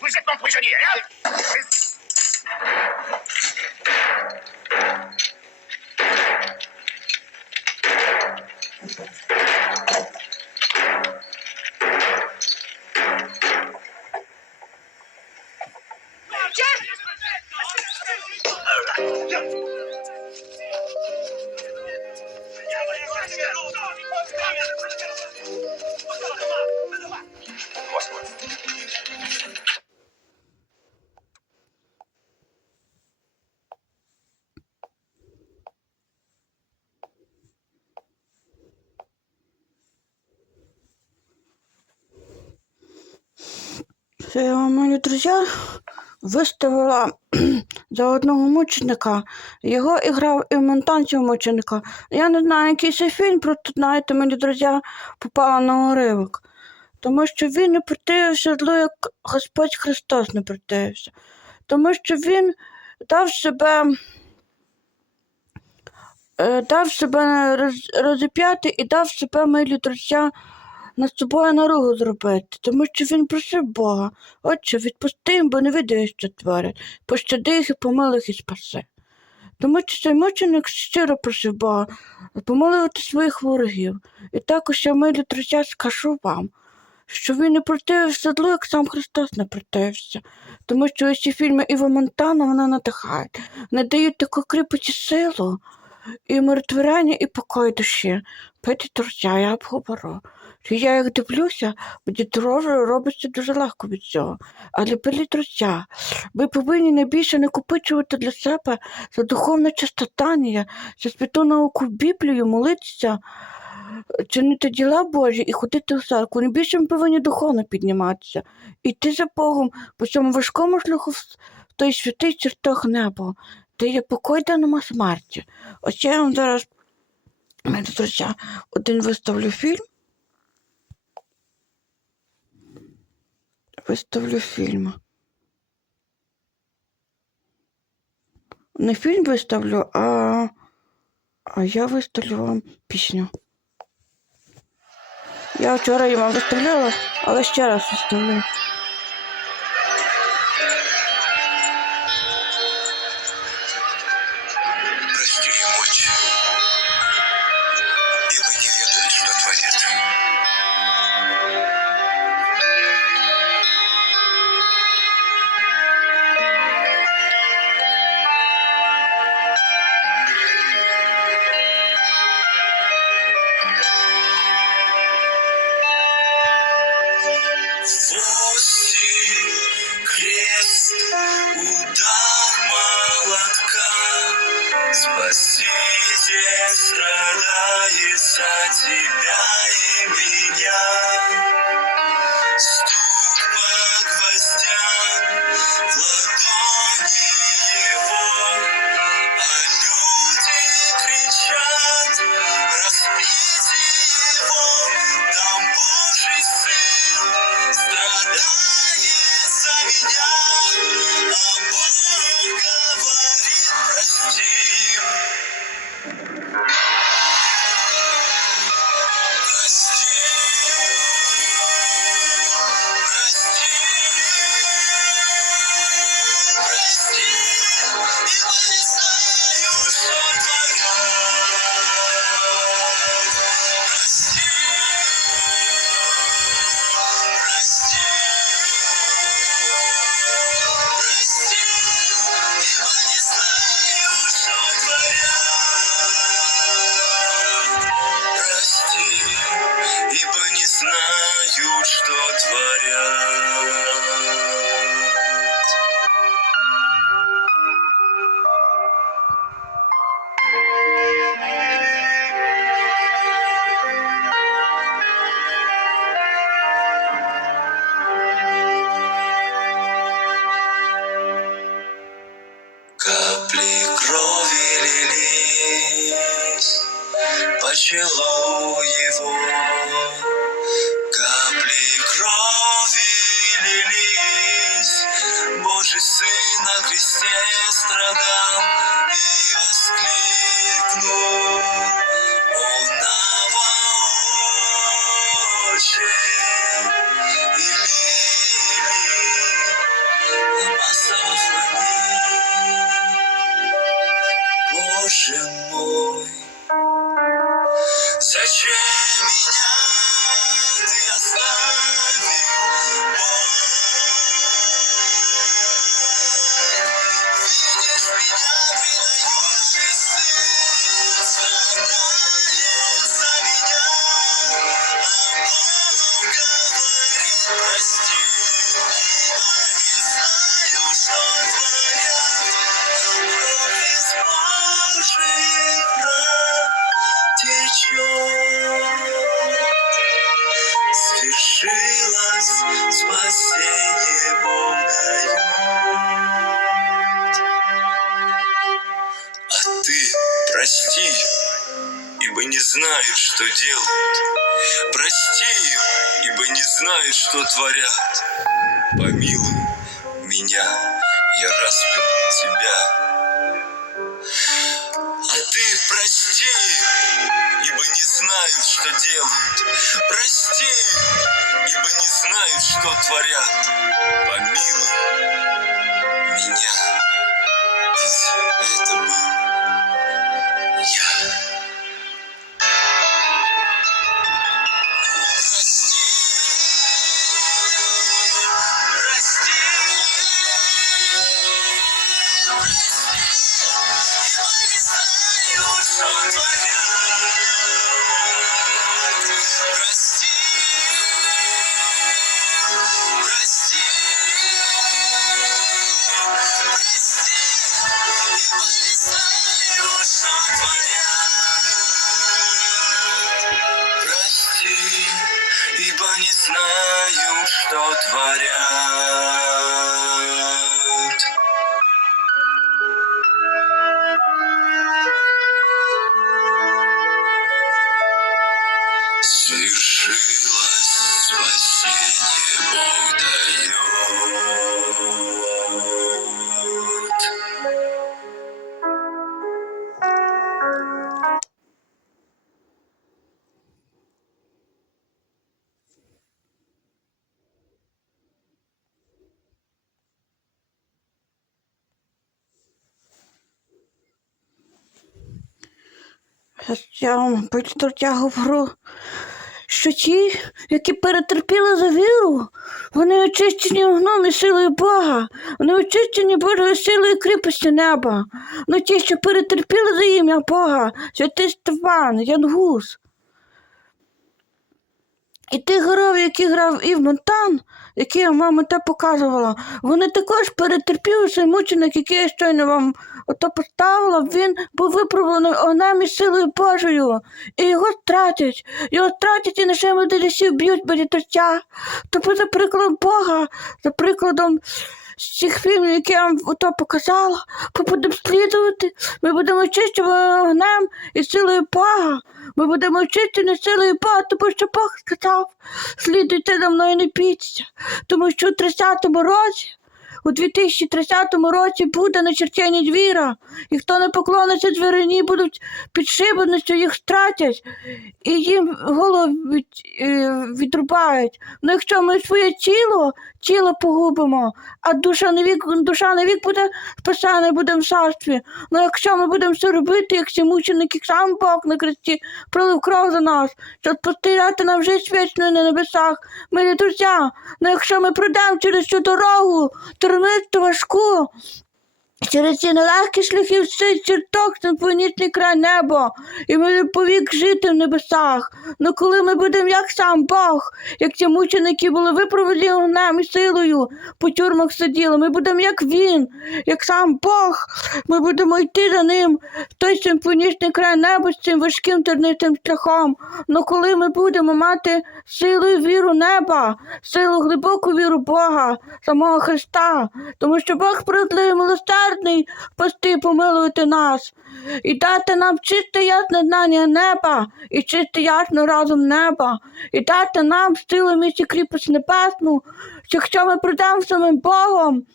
Vous êtes mon prisonnier, hein Це мої друзі виставила за одного мученика. Його грав і монтан цього мученика. Я не знаю, який це фільм, просто знаєте, мені друзі попала на уривок. Тому що він не противився злу, як Господь Христос не противився. Тому що він дав себе. е, Дав себе роз- розіп'яти і дав себе милі друзі над собою наругу зробити, тому що він просив Бога, Отче, відпусти їм, бо не видає, що творять, пощади їх і помили їх і спаси. Тому що цей мученик щиро просив Бога помилувати своїх ворогів. І також я милі друзі, скажу вам, що він не противився злу, як сам Христос не противився. Тому що ці фільми Іва Монтана вона надихають, не дають таку кріпость і силу, і миротворення, і покой душі. Петі друзі, я б говорю. Що я як дивлюся, мені дороже робиться дуже легко від цього. Але, пилі друзі, ви повинні найбільше накопичувати для себе за духовне чистотання, за святу науку Біблію, молитися, чинити діла Божі і ходити в церкву. Найбільше ми повинні духовно підніматися, іти за Богом по цьому важкому шляху в той святий чертог небо, де є покой, де нема смерті. Ось я вам зараз, мене друзі, один виставлю фільм. Виставлю фільм. Не фільм виставлю, а, а я виставлю вам пісню. Я вчора її вам виставляла, але ще раз виставлю. Спасалась Боже мой, зачем меня ты оставил? спасение Бог дает. А ты прости, ибо не знают, что делают. Прости ибо не знают, что творят. Помилуй меня, я распил тебя. Знают, что делают. Прости ибо не знают, что творят. Помилуй меня, ведь это был Я вам я говорю, що ті, які перетерпіли за віру, вони очищені огном і силою Бога, вони очищені Божою силою кріпості неба. Ну ті, що перетерпіли за ім'я Бога, святий Стефан, Янгус. І тих героїв, які грав Ів Монтан, який я вам те показувала, вони також перетерпіли цей мученик, який я щойно вам ото поставила, він був виправлений огнем і силою Божою, і його стратять, його стратять і нашими люди лісів б'ють без життя. Тобто за прикладом Бога, за прикладом з цих фільмів, які я вам ото показала, ми будемо слідувати, ми будемо очищені огнем і силою Бога. Ми будемо очищені силою Бога, тому що Бог сказав, слідуйте за мною не бійтеся, тому що у 30-му році, у 2030 році буде начертені двіра, і хто не поклониться звірині, будуть підшибані, що їх стратять, і їм голову від, е, відрубають. Ну якщо ми своє тіло, тіло погубимо, а душа на вік, душа на вік буде спасена, буде в царстві. Ну якщо ми будемо все робити, як ці мученики, сам Бог на кресті пролив кров за нас, щоб спостерігати нам життя вічно на небесах. Милі друзі, ну якщо ми пройдемо через цю дорогу, термисту важку, Через ці нелегкі шляхи все черток на північний край неба, і ми повік жити в небесах. Ну коли ми будемо як сам Бог, як ці мученики були випроводі огнем і силою, по тюрмах сиділи, ми будемо як він, як сам Бог, ми будемо йти за ним той сам північний край неба з цим важким тернистим шляхом. Ну коли ми будемо мати силу і віру неба, силу глибоку віру Бога, самого Христа, тому що Бог справедливий милосердний, пасти помилувати нас і дати нам чисте ясне знання неба і чисте ясне разом неба, і дати нам силу місці кріпость небесну, що якщо ми прийдемо самим Богом,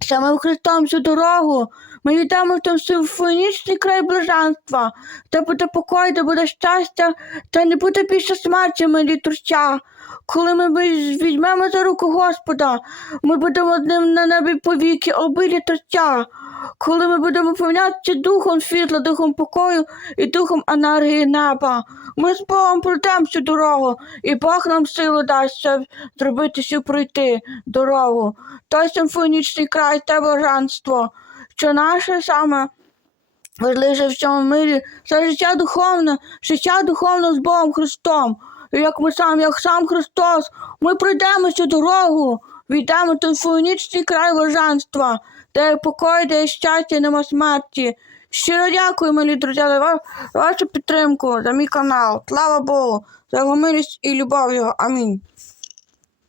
Самим Христом цю дорогу ми йдемо в той симфонічний край блаженства, де буде покой, де буде щастя, та не буде більше смерті, милі труща. Коли ми візьмемо за руку Господа, ми будемо з ним на небі повіки, обилі труща. Коли ми будемо повнятися духом світла, духом покою і духом енергії неба. Ми з Богом пройдемо цю дорогу, і Бог нам силу дасть зробити всю пройти дорогу. Той симфонічний край те блаженство, що наше саме важливіше в цьому мирі це життя духовне, життя духовне з Богом Христом. Як ми сам, як сам Христос, ми пройдемо цю дорогу, війдемо в той симфонічний край блаженства, де є покой, де є щастя, нема смерті. Щиро дякую, милі друзі, за вашу підтримку, за мій канал. Слава Богу, за його милість і любов його. Амінь.